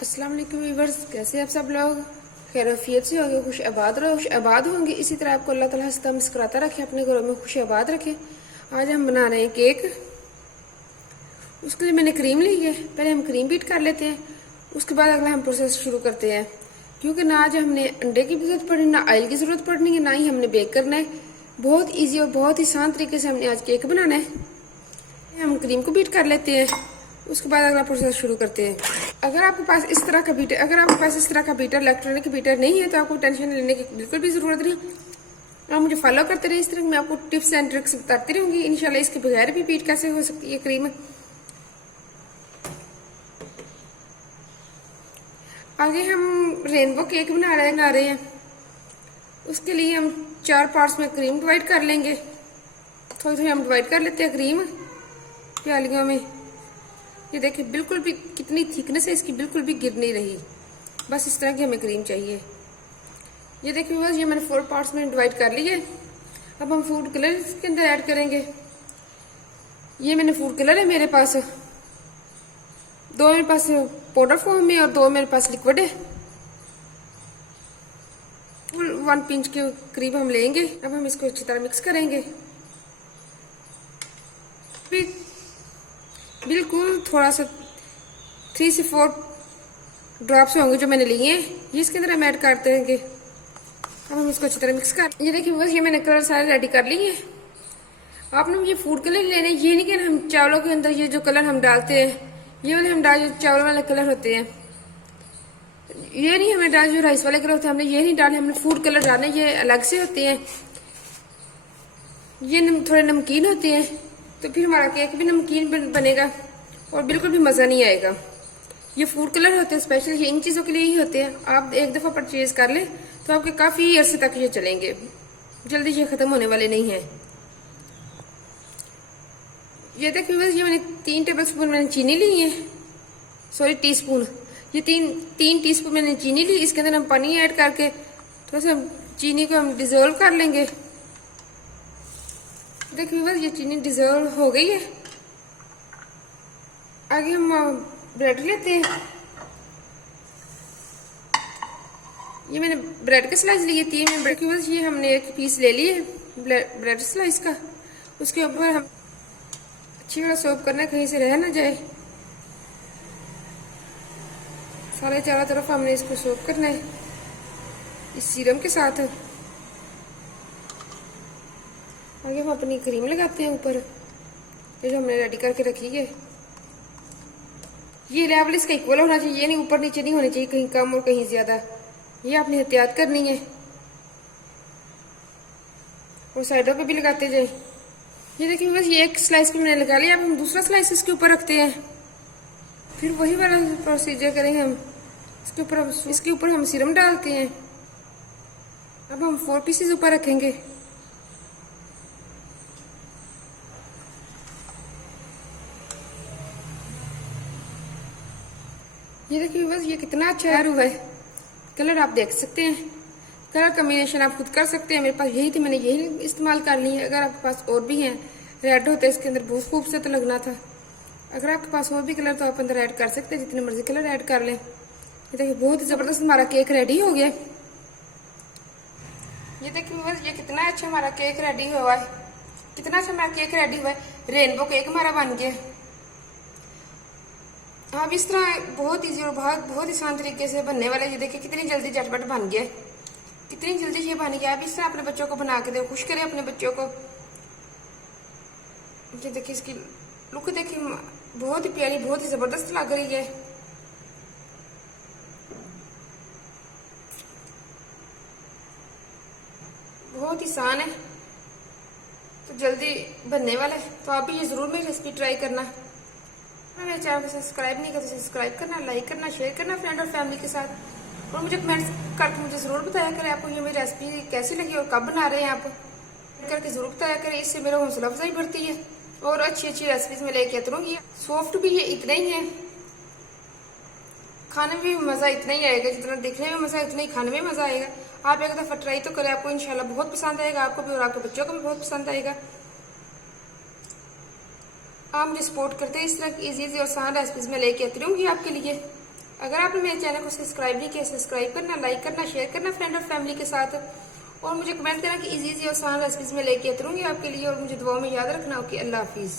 अस्सलाम वालेकुम व्यूअर्स, कैसे आप सब लोग खैरियत से होंगे, खुश आबाद रहो, खुश आबाद होंगे। इसी तरह आपको अल्लाह ताला हंसता मुस्कुराता रखे, अपने घरों में खुश आबाद रखे। आज हम बना रहे हैं केक। उसके लिए मैंने क्रीम ली है। पहले हम क्रीम बीट कर लेते हैं, उसके बाद अगला हम प्रोसेस शुरू करते हैं। क्योंकि ना आज हमने अंडे की जरूरत पड़नी, ना ऑयल की जरूरत पड़नी है, ना ही हमने बेक करना है। बहुत ईजी और बहुत ही आसान तरीके से हमने आज केक बनाना है। हम क्रीम को बीट कर लेते हैं, उसके बाद अगला प्रोसेस शुरू करते हैं। अगर आपके पास इस तरह का बीटर इलेक्ट्रॉनिक बीटर नहीं है तो आपको टेंशन लेने की बिल्कुल भी जरूरत नहीं। आप मुझे फॉलो करते रहे, इस तरह मैं आपको टिप्स एंड ट्रिक्स बताती रहूंगी। इंशाल्लाह इसके बगैर भी बीट कैसे हो सकती है क्रीम। आगे हम रेनबो केक बना रहे हैं। उसके लिए हम 4 पार्ट्स में क्रीम डिवाइड कर लेंगे। थोड़ी थोड़ी हम डिवाइड कर लेते हैं क्रीम प्यालियों में। ये देखिए बिल्कुल भी कितनी थिकनेस है इसकी, बिल्कुल भी गिर नहीं रही। बस इस तरह की हमें क्रीम चाहिए। ये देखिए बस ये मैंने 4 पार्ट्स में डिवाइड कर लिए। अब हम फूड कलर इसके अंदर ऐड करेंगे। ये मैंने फूड कलर है मेरे पास, 2 मेरे पास पाउडर फॉर्म में और 2 मेरे पास लिक्विड है। 1 पिंच के करीब हम लेंगे। अब हम इसको अच्छी तरह मिक्स करेंगे। बिल्कुल थोड़ा सा 3 से 4 ड्रॉप्स होंगे जो मैंने लिए हैं, ये इसके अंदर हम ऐड करते हैं। अब हम इसको अच्छी तरह मिक्स कर, ये देखिए बस ये मैंने कलर सारे रेडी कर लिए हैं। आपने ये फूड कलर लेने, ये नहीं कि हम चावलों के अंदर ये जो कलर हम डालते हैं, ये वाले हम डाल, चावल वाले कलर होते हैं, ये नहीं हमें डाल, जो राइस वाले कलर होते हैं हमने ये नहीं डाले, हमने फूड कलर डाले, ये अलग से होते हैं। ये थोड़े नमकीन होते हैं, तो फिर हमारा केक भी नमकीन बनेगा और बिल्कुल भी मज़ा नहीं आएगा। ये फूड कलर होते हैं स्पेशल, ये इन चीज़ों के लिए ही होते हैं। आप एक दफ़ा परचेज कर लें तो आपके काफ़ी अरसे तक ये चलेंगे, जल्दी ये ख़त्म होने वाले नहीं हैं। ये देखिए बस ये मैंने 3 टेबल स्पून मैंने चीनी ली है, सॉरी टीस्पून। ये 3 टीस्पून मैंने चीनी ली। इसके अंदर हम पानी ऐड करके थोड़ा सा चीनी को हम डिजोल्व कर लेंगे। देखिए बस ये चीनी डिजोल्व हो गई है। आगे हम ब्रेड लेते हैं। ये मैंने ब्रेड के स्लाइस लिए 3 ब्रेड के, बस ये हमने 1 पीस ले लिए ब्रेड स्लाइस का। उसके ऊपर हम अच्छी तरह सोप करना है, कहीं से रह ना जाए। सारे चारों तरफ हमने इसको सोप करना है इस सीरम के साथ। आगे हम अपनी क्रीम लगाते हैं ऊपर, ये जो हमने रेडी करके रखी है। ये लेवल इसका इक्वल होना चाहिए, ये नहीं ऊपर नीचे नहीं होनी चाहिए, कहीं कम और कहीं ज्यादा। ये आपने एहतियात करनी है और साइडों पे भी लगाते जाए। ये देखिए बस ये 1 स्लाइस पे मैंने लगा लिया। अब हम दूसरा स्लाइस इसके ऊपर रखते हैं, फिर वही वाला प्रोसीजर करेंगे हम। इसके ऊपर हम सीरम डालते हैं। अब हम 4 पीसेस ऊपर रखेंगे। ये देखिए बस ये कितना अच्छा तैयार हुआ है। कलर आप देख सकते हैं, कलर कॉम्बिनेशन आप खुद कर सकते हैं। मेरे पास यही थी, मैंने यही इस्तेमाल कर ली है। अगर आपके पास और भी हैं, रेड होता है इसके अंदर, बहुत खूबसूरत लगना था। अगर आपके पास और भी कलर तो आप अंदर ऐड कर सकते हैं, जितने मर्जी कलर ऐड कर लें। ये देखिए बहुत ही जबरदस्त हमारा केक रेडी हो गया। ये देखिए बस ये कितना अच्छा हमारा केक रेडी हुआ है, कितना अच्छा हमारा केक रेडी हुआ है। रेनबो केक हमारा बन गया। आप इस तरह बहुत ईजी और बहुत ही आसान तरीके से बनने वाला। ये देखिए कितनी जल्दी झटपट बन गया, कितनी जल्दी ये बन गया। आप इस तरह अपने बच्चों को बना के दो, खुश करें अपने बच्चों को। ये देखिए इसकी लुक देखिए, बहुत ही प्यारी, बहुत ही जबरदस्त लग रही है। बहुत ही आसान है, तो जल्दी बनने वाला है। तो आप भी ये जरूर मेरी रेसिपी ट्राई करना। मेरे चैनल को सब्सक्राइब नहीं करते तो सब्सक्राइब करना, लाइक करना, शेयर करना फ्रेंड और फैमिली के साथ। और मुझे कमेंट्स करके मुझे जरूर बताया करें आपको ये मेरी रेसिपी कैसी लगी और कब बना रहे हैं आप, करके जरूर बताया करें। इससे मेरा हौसला अफजाई बढ़ती है और अच्छी अच्छी रेसिपीज में लेके आती रहूंगी। सॉफ्ट भी ये इतना ही है, खाने में भी मजा इतना ही आएगा, जितना देखने में मजा इतना ही खाने में मजा आएगा। आप एक दफा ट्राई तो करें, आपको इंशाल्लाह बहुत पसंद आएगा, आपको भी और आपके बच्चों को भी बहुत पसंद आएगा। आप मुझे सपोर्ट करते हैं, इस तरह की इजी और आसान रेसिपीज में लेके आती रहूंगी आपके लिए। अगर आपने मेरे चैनल को सब्सक्राइब नहीं किया, सब्सक्राइब करना, लाइक करना, शेयर करना फ्रेंड और फैमिली के साथ, और मुझे कमेंट करना कि इजी आसान रेसिपीज में लेके उतरूंगी आपके लिए। और मुझे दुआ में याद रखना। ओके, अल्लाह हाफिज़।